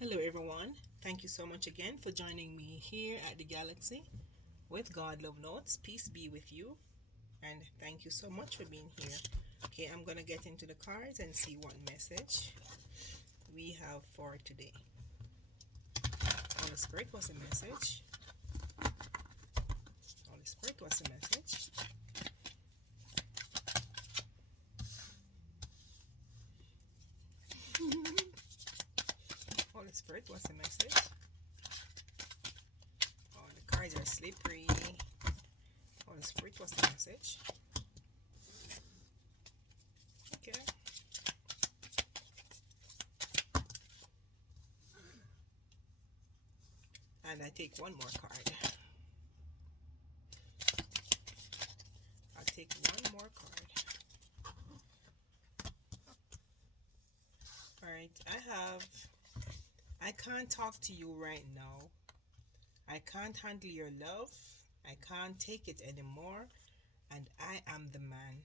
Hello, everyone. Thank you so much again for joining me here at the Galaxy with God Love Notes. Peace be with you, and thank you so much for being here. Okay, I'm gonna get into the cards and see what message we have for today. Holy Spirit, what's a message? Holy Spirit, what's a message? Holy Spirit, what's a message? Oh, the cards are slippery. Holy Spirit, what's the message? Okay. And I take one more card. I'll take one more card. Alright, I can't talk to you right now. I can't handle your love. I can't take it anymore. And I am the man.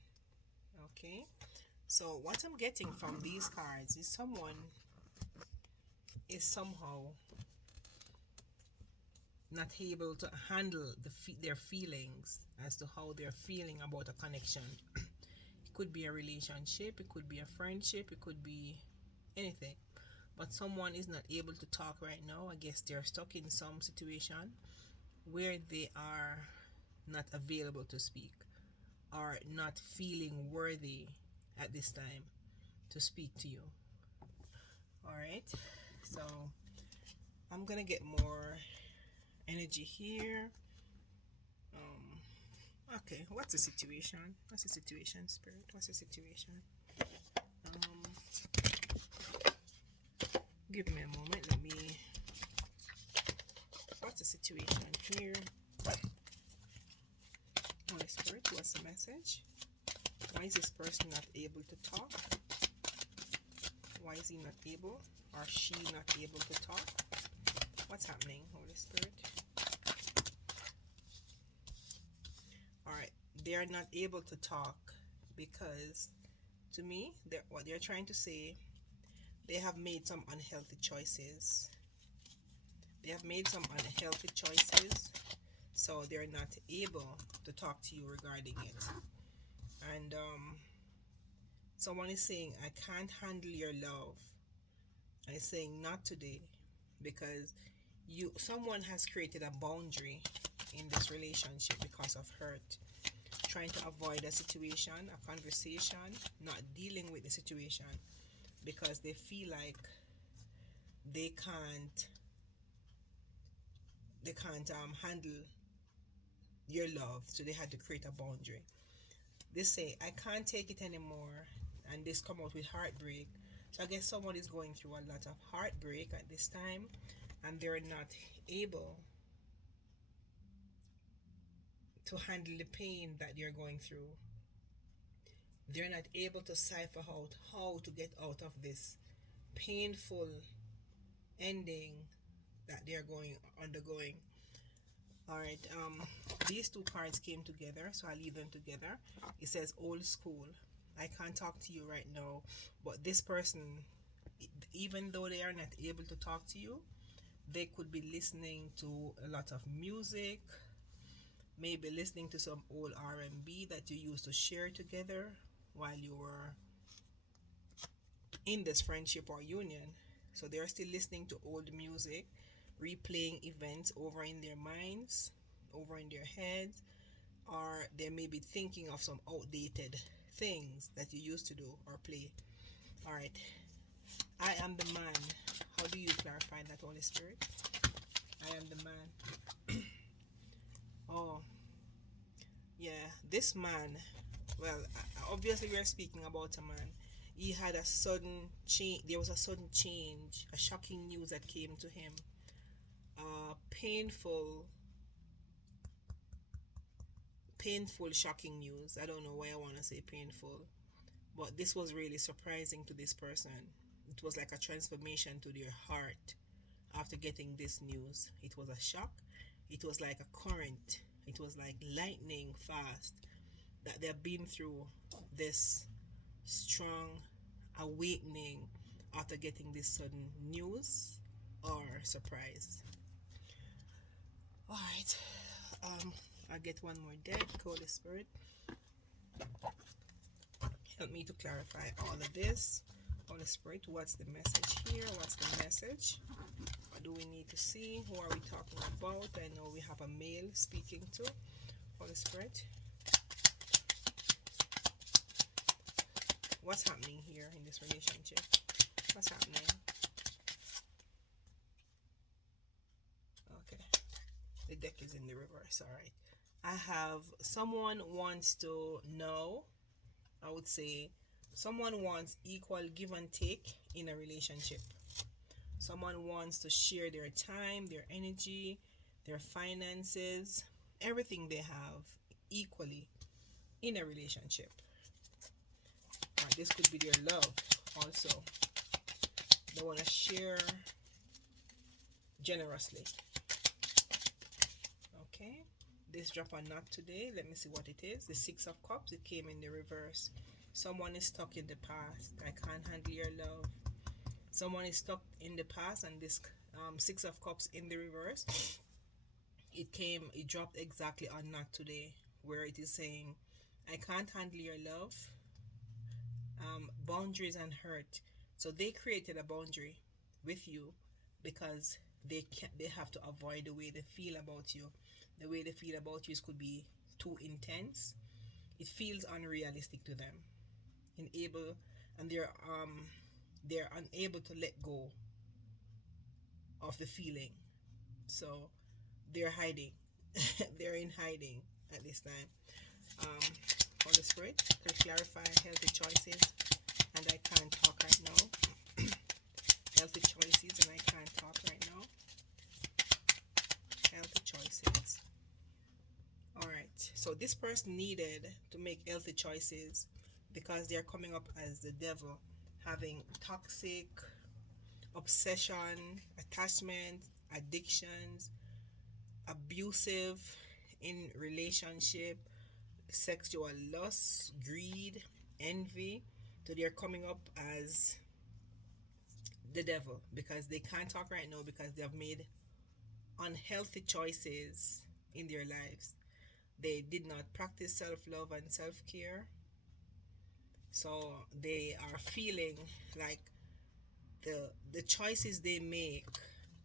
Okay? So, what I'm getting from these cards is someone is somehow not able to handle their feelings as to how they're feeling about a connection. It could be a relationship, it could be a friendship, it could be anything. But someone is not able to talk right now. I guess they're stuck in some situation where they are not available to speak or not feeling worthy at this time to speak to you. All right, so I'm gonna get more energy here. Okay, what's the situation? What's the situation, Spirit? What's the situation? Um, give me a moment. Let me. What's the situation here? Holy Spirit, what's the message? Why is this person not able to talk? Why is he not able or she not able to talk? What's happening, Holy Spirit? Alright, they are not able to talk because, to me, what they're trying to say, they have made some unhealthy choices. They have made some unhealthy choices, so they're not able to talk to you regarding it. And someone is saying, I can't handle your love. I'm saying not today, because someone has created a boundary in this relationship because of hurt, trying to avoid a situation, a conversation, not dealing with the situation because they feel like they can't handle your love, so they had to create a boundary. They say, I can't take it anymore, and this come out with heartbreak. So I guess someone is going through a lot of heartbreak at this time, and they're not able to handle the pain that they're going through. They're not able to cipher out how to get out of this painful ending that they're going undergoing. All right, these two cards came together, so I leave them together. It says old school. I can't talk to you right now, but this person, even though they are not able to talk to you, they could be listening to a lot of music, maybe listening to some old R&B that you used to share together while you were in this friendship or union. So they're still listening to old music, replaying events over in their minds, over in their heads, or they may be thinking of some outdated things that you used to do or play. All right, I am the man. How do you clarify that, Holy Spirit? I am the man. Oh, yeah, this man. Well, obviously we are speaking about a man. He had a sudden change. There was a sudden change, a shocking news that came to him. Painful, painful, shocking news. I don't know why I want to say painful, but this was really surprising to this person. It was like a transformation to their heart after getting this news. It was a shock. It was like a current. It was like lightning fast that they've been through this strong awakening after getting this sudden news. or surprise. All right. I'll get one more deck. Holy Spirit, help me to clarify all of this. Holy Spirit, what's the message here? What's the message? What do we need to see? Who are we talking about? I know we have a male speaking to. Holy Spirit, what's happening here in this relationship? What's happening? Okay, the deck is in the reverse. All right. I have someone wants to know. I would say someone wants equal give and take in a relationship. Someone wants to share their time, their energy, their finances, everything they have equally in a relationship. This could be their love also. They want to share generously. Okay. This drop a knot today. Let me see what it is. The Six of Cups. It came in the reverse. Someone is stuck in the past. I can't handle your love. Someone is stuck in the past, and this Six of Cups in the reverse. It dropped exactly on knot today, where it is saying, I can't handle your love. Boundaries and hurt. So they created a boundary with you because they have to avoid the way they feel about you. The way they feel about you could be too intense. It feels unrealistic to them. Unable and they're unable to let go of the feeling. So they're hiding. They're in hiding at this time. Holy Spirit, to clarify healthy choices, and I can't talk right now. Healthy choices, and I can't talk right now. Healthy choices. Alright, so this person needed to make healthy choices because they're coming up as the devil, having toxic, obsession, attachment, addictions, abusive in relationship, sexual lust, greed, envy. So they're coming up as the devil because they can't talk right now because they have made unhealthy choices in their lives. They did not practice self-love and self-care. So they are feeling like the choices they make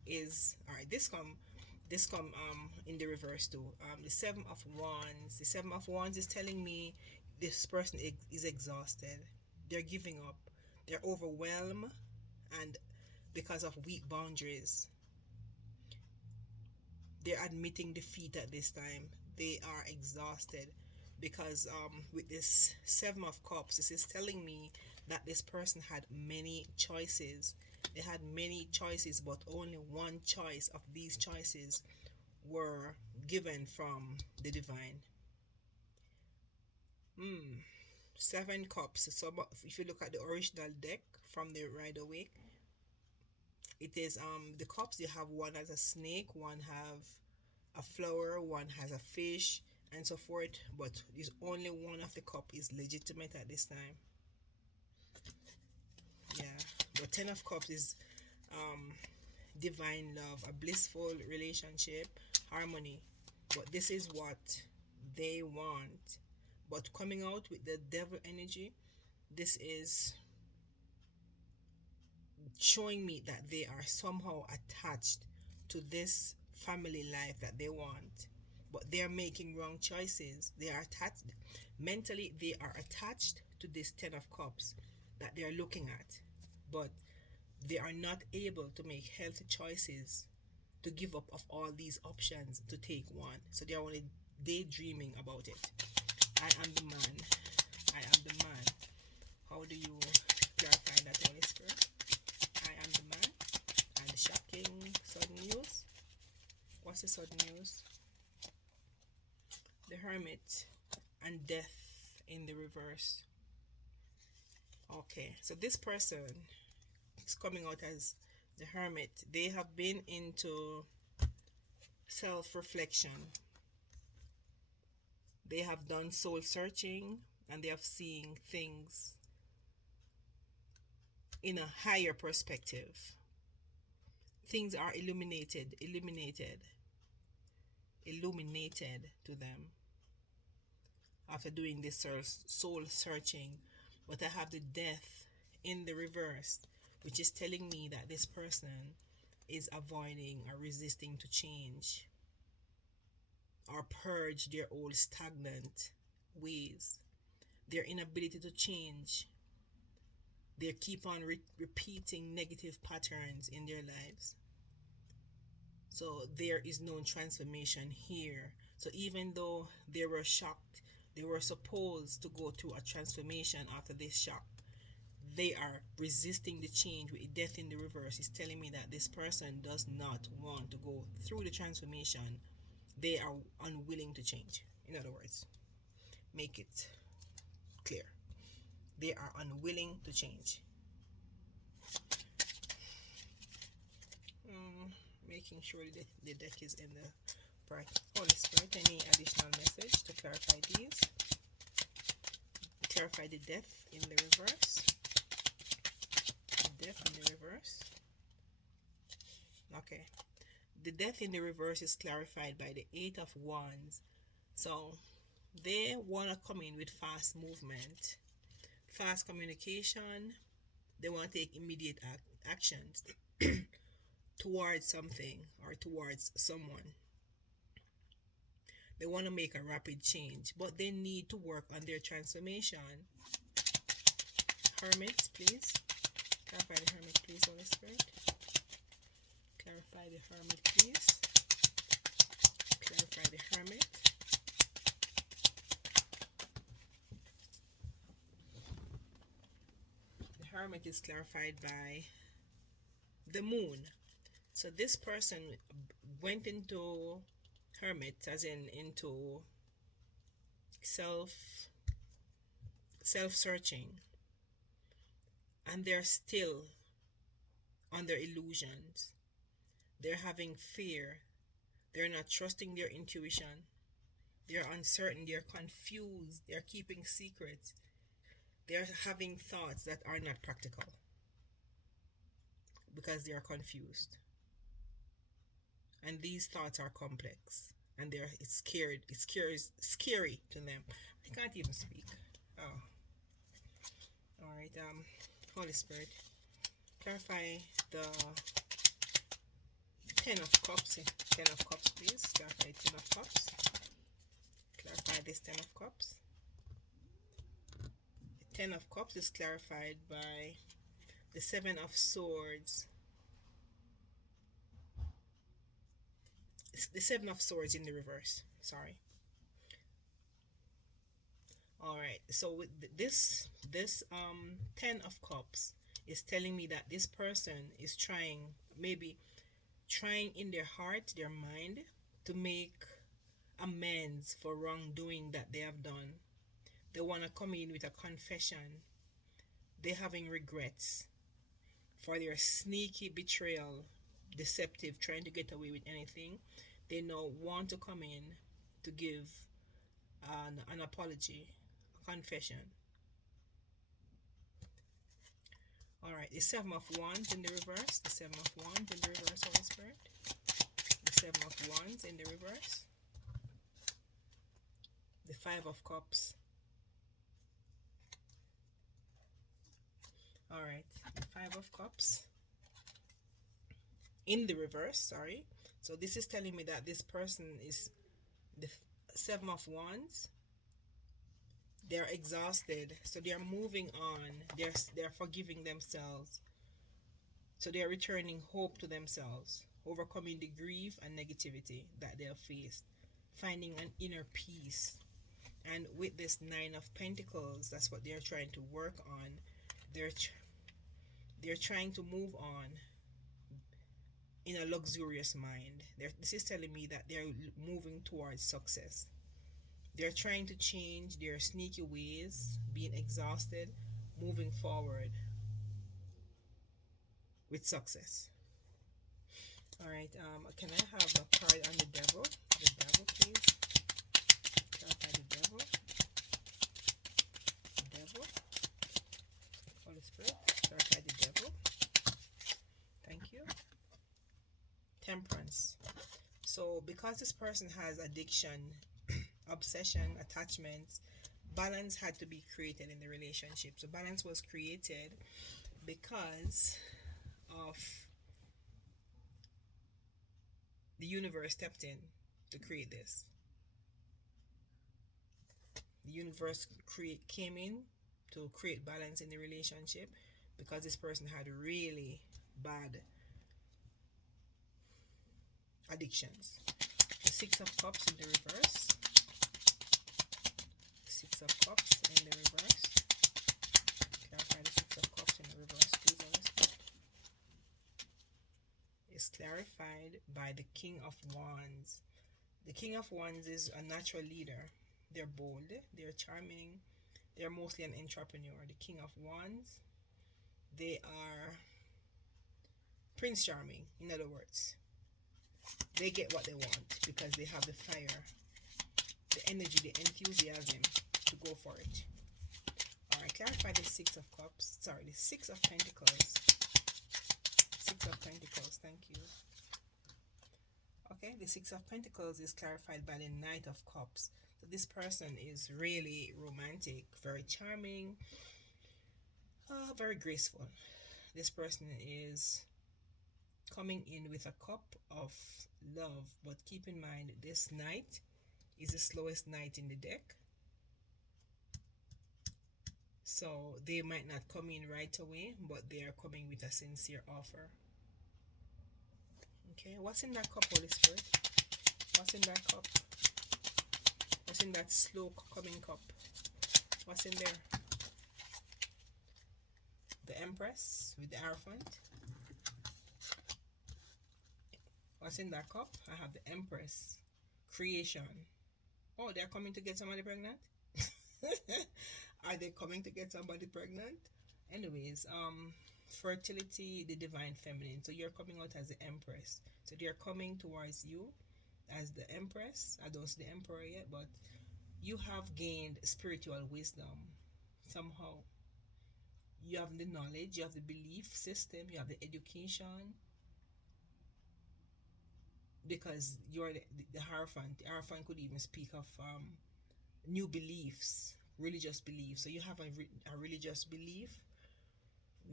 is all right. This come in the reverse too. The Seven of Wands. The Seven of Wands is telling me this person is exhausted. They're giving up. They're overwhelmed, and because of weak boundaries, they're admitting defeat at this time. They are exhausted because with this Seven of Cups, this is telling me that this person had many choices. They had many choices, but only one choice of these choices were given from the divine. Seven Cups. So if you look at the original deck from the Rider Waite, it is the cups. You have one as a snake, one have a flower, one has a fish, and so forth. But there's only one of the cup is legitimate at this time. Yeah, but Ten of Cups is divine love, a blissful relationship, harmony. But this is what they want. But coming out with the devil energy, this is showing me that they are somehow attached to this family life that they want, but they are making wrong choices. They are attached mentally, they are attached to this Ten of Cups that they are looking at, but they are not able to make healthy choices, to give up of all these options to take one. So they are only daydreaming about it. I am the man. I am the man. How do you clarify that, Holy Spirit? I am the man. And the shocking sudden news. What's the sudden news? The Hermit and death in the reverse. Okay, so this person is coming out as the Hermit. They have been into self-reflection. They have done soul searching, and they have seen things in a higher perspective. things are illuminated to them after doing this soul searching. But I have the death in the reverse, which is telling me that this person is avoiding or resisting to change or purge their old stagnant ways, their inability to change. They keep on repeating negative patterns in their lives. So there is no transformation here. So even though they were shocked, they were supposed to go through a transformation after this shock, they are resisting the change with death in the reverse. Is telling me that this person does not want to go through the transformation. They are unwilling to change. In other words, make it clear. They are unwilling to change. Making sure that the deck is in the right. Holy Spirit, any additional message to clarify these? Clarify the death in the reverse. Death in the reverse. Okay. The death in the reverse is clarified by the 8 of Wands. So they want to come in with fast movement, fast communication. They want to take immediate actions towards something or towards someone. They want to make a rapid change, but they need to work on their transformation. Hermit, please. Clarify the Hermit, please, Holy Spirit. Clarify the Hermit, please. Clarify the Hermit. The Hermit is clarified by the Moon. So this person went into Hermit, as in into self-searching, and they're still on their illusions. They're having fear. They're not trusting their intuition. They're uncertain. They're confused. They're keeping secrets. They're having thoughts that are not practical because they are confused. And these thoughts are complex, and it's scary to them. I can't even speak. Oh, all right. Holy Spirit, clarify the 10 of Cups. 10 of Cups, please. Clarify 10 of Cups. Clarify this 10 of Cups. The 10 of Cups is clarified by the 7 of Swords. The 7 of Swords in the reverse. Sorry. All right. So with this 10 of Cups is telling me that this person is trying in their heart, their mind, to make amends for wrongdoing that they have done. They want to come in with a confession. They're having regrets for their sneaky betrayal, deceptive, trying to get away with anything. They now want to come in to give an apology, a confession. All right, the 7 of Wands in the reverse. The 7 of Wands in the reverse, Holy Spirit. The 7 of Wands in the reverse. The 5 of Cups. All right, the 5 of Cups in the reverse, sorry. So this is telling me that this person is the 7 of Wands. They're exhausted, so they're moving on. They're forgiving themselves. So they're returning hope to themselves, overcoming the grief and negativity that they have faced, finding an inner peace. And with this 9 of Pentacles, that's what they're trying to work on. They're trying to move on in a luxurious mind. This is telling me that they're moving towards success. They're trying to change their sneaky ways, being exhausted, moving forward with success. All right, can I have a card on the Devil? The Devil, please. Clarify the Devil. The Devil. Holy Spirit, clarify the Devil. Thank you. Temperance. So because this person has addiction, obsession, attachments, balance had to be created in the relationship. So balance was created because of the universe stepped in to create this. The universe came in to create balance in the relationship because this person had really bad addictions. The Six of Cups in the reverse. Six of Cups in the reverse. Clarify the Six of Cups in the reverse, please. It's clarified by the King of Wands. The King of Wands is a natural leader. They're bold, they're charming, they're mostly an entrepreneur. The King of Wands, they are Prince Charming, in other words. They get what they want because they have the fire, the energy, the enthusiasm to go for it. Alright, clarify the Six of Cups. Sorry, the Six of Pentacles. Six of Pentacles, thank you. Okay, the Six of Pentacles is clarified by the Knight of Cups. So this person is really romantic, very charming, very graceful. This person is coming in with a cup of love, but keep in mind this knight is the slowest knight in the deck. So they might not come in right away, but they are coming with a sincere offer. Okay, what's in that cup, Holy Spirit? What's in that cup? What's in that slow coming cup? What's in there? The Empress with the Hierophant. What's in that cup? I have the Empress. Creation. Oh, they're coming to get somebody pregnant? Are they coming to get somebody pregnant? Anyways, fertility, the divine feminine. So you're coming out as the Empress. So they're coming towards you as the Empress. I don't see the Emperor yet, but you have gained spiritual wisdom somehow. You have the knowledge, you have the belief system, you have the education, because you're the Hierophant. The Hierophant could even speak of new beliefs, religious beliefs. So you have a religious belief.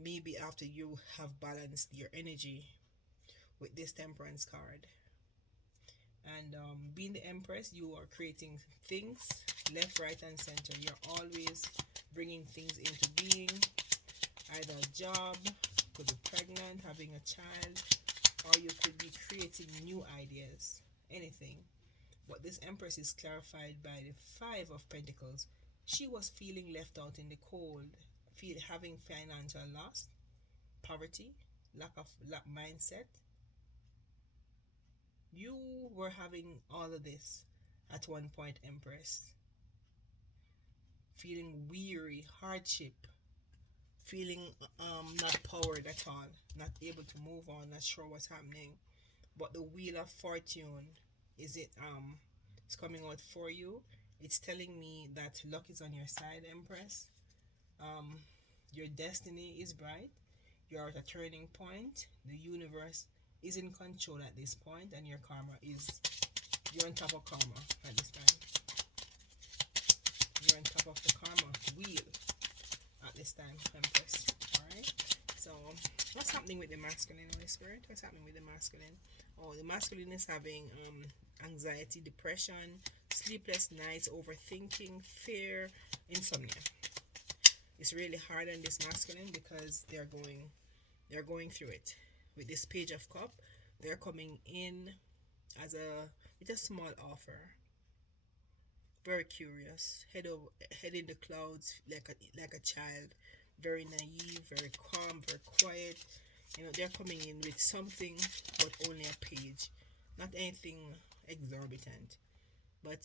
Maybe after you have balanced your energy with this Temperance card. And being the Empress, you are creating things left, right, and center. You're always bringing things into being. Either a job, could be pregnant, having a child, or you could be creating new ideas, anything. But this Empress is clarified by the Five of Pentacles. She was feeling left out in the cold, having financial loss, poverty, lack mindset. You were having all of this at one point, Empress. Feeling weary, hardship, feeling not powered at all, not able to move on, not sure what's happening. But the Wheel of Fortune is it's coming out for you. It's telling me that luck is on your side, Empress. Your destiny is bright. You're at a turning point. The universe is in control at this point, and your karma is, you're on top of karma at this time. You're on top of the karma wheel at this time, Empress. Alright, so what's happening with the masculine, Holy Spirit? What's happening with the masculine? Oh, the masculine is having anxiety, depression, sleepless nights, overthinking, fear, insomnia. It's really hard on this masculine because they're going through it. With this Page of Cup, they're coming in with a small offer. Very curious, head in the clouds, like a child, very naive, very calm, very quiet. They're coming in with something, but only a page, not anything exorbitant. But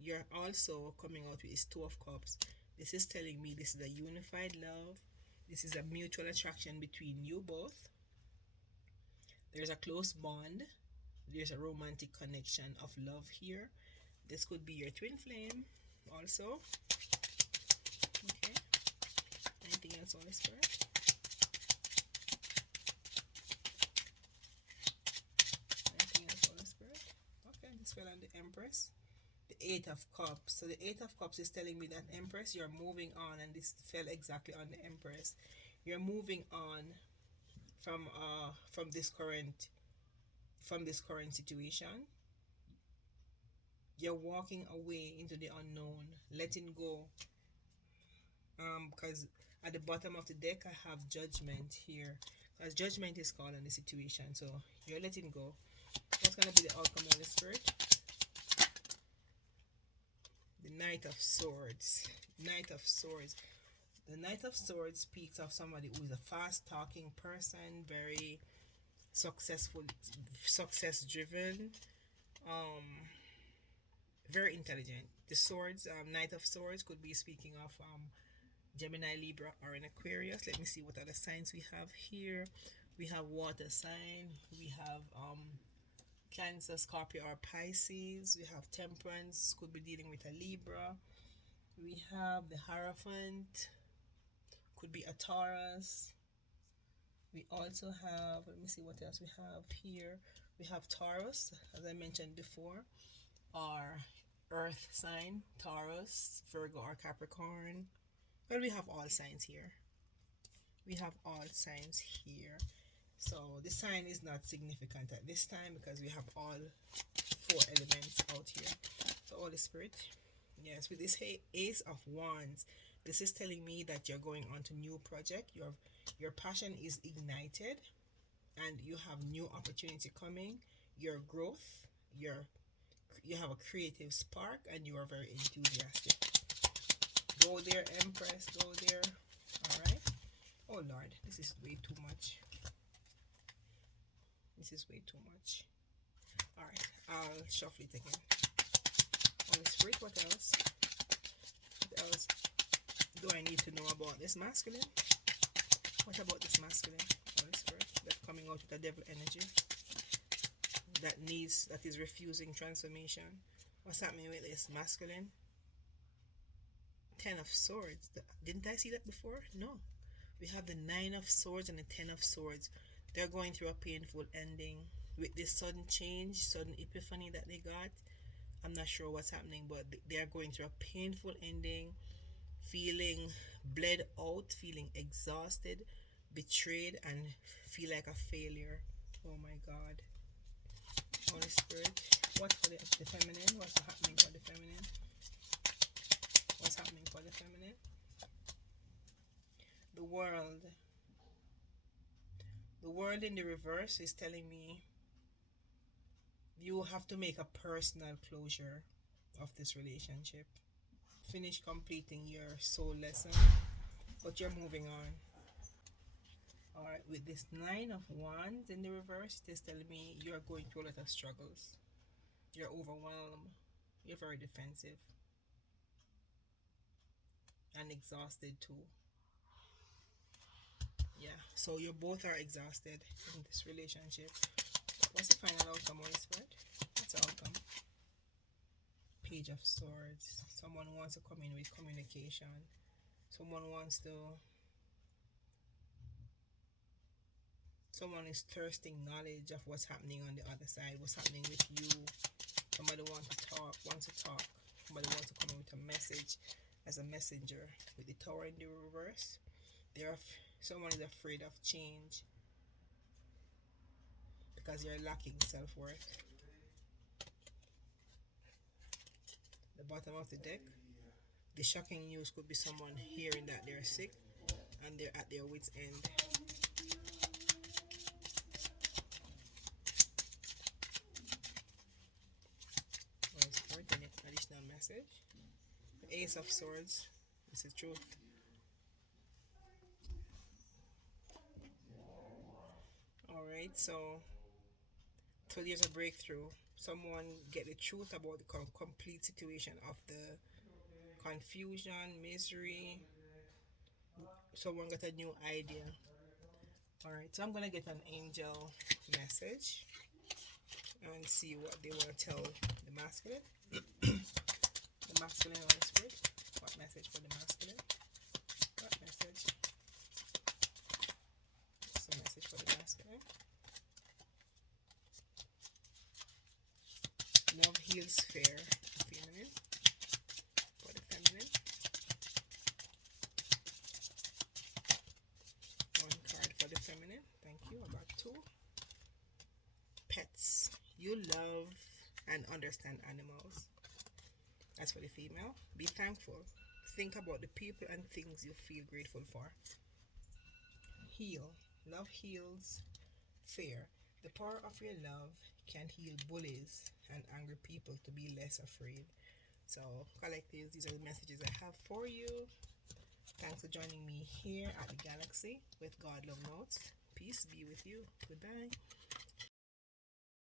you're also coming out with this Two of Cups. This is telling me this is a unified love. This is a mutual attraction between you both. There's a close bond. There's a romantic connection of love here. This could be your twin flame also. Okay. Anything else, Holy Spirit? Eight of Cups. So the Eight of Cups is telling me that, Empress, you're moving on, and this fell exactly on the Empress. You're moving on from this current situation. You're walking away into the unknown, letting go. Because at the bottom of the deck I have Judgment here, because Judgment is called on the situation. So you're letting go. What's gonna be the outcome, of the Spirit? The Knight of Swords. Knight of Swords. The Knight of Swords speaks of somebody who is a fast talking person, very successful, success driven, very intelligent. The swords, Knight of Swords, could be speaking of Gemini, Libra, or an Aquarius. Let me see what other signs we have here. We have water sign. We have Cancer, Scorpio, or Pisces. We have Temperance, could be dealing with a Libra. We have the Hierophant, could be a Taurus. We also have, let me see what else we have here. We have Taurus, as I mentioned before, or Earth sign, Taurus, Virgo, or Capricorn. Well, we have all signs here. We have all signs here. So the sign is not significant at this time because we have all four elements out here. So Holy Spirit, yes, with this Ace of Wands, this is telling me that you're going on to new project. Your passion is ignited, and you have new opportunity coming. Your growth, you have a creative spark, and you are very enthusiastic. Go there, Empress. Go there. All right. Oh Lord, this is way too much. This is way too much. All right, I'll shuffle it again. Holy Spirit, what else? What else do I need to know about this masculine? What about this masculine, Holy Spirit, that's coming out with a devil energy, that is refusing transformation? What's happening with this masculine? Ten of Swords. Didn't I see that before? No. We have the Nine of Swords and the Ten of Swords. They're going through a painful ending with this sudden change, sudden epiphany that they got. I'm not sure what's happening, but they are going through a painful ending, feeling bled out, feeling exhausted, betrayed, and feel like a failure. Oh my God. Holy Spirit, what for the feminine? What's happening for the feminine? What's happening for the feminine? The World. The World in the reverse is telling me you have to make a personal closure of this relationship. Finish completing your soul lesson, but you're moving on. Alright, with this Nine of Wands in the reverse, it is telling me you're going through a lot of struggles. You're overwhelmed. You're very defensive. And exhausted too. Yeah, so you both are exhausted in this relationship. What's the final outcome, Holy Spirit? What's the outcome? Page of Swords. Someone wants to come in with communication. Someone is thirsting knowledge of what's happening on the other side, what's happening with you. Somebody wants to talk. Somebody wants to come in with a message as a messenger. With the Tower in the reverse, someone is afraid of change because you're lacking self-worth. The bottom of the deck, the shocking news could be someone hearing that they're sick and they're at their wits' end. Any additional message? The Ace of Swords. This is truth. Alright, so there's a breakthrough. Someone get the truth about the complete situation of the confusion, misery. Someone got a new idea. Alright, so I'm gonna get an angel message and see what they want to tell the masculine. The masculine or the spirit. What message for the masculine? What message? What's the message for the masculine? Love heals fear. Feminine. 2, pets. You love and understand animals. As for the female, be thankful. Think about the people and things you feel grateful for. Heal. Love heals fear. The power of your love can heal bullies and angry people to be less afraid. So, collectives, these are the messages I have for you. Thanks for joining me here at the Galaxy with God Love Notes. Peace be with you. Goodbye.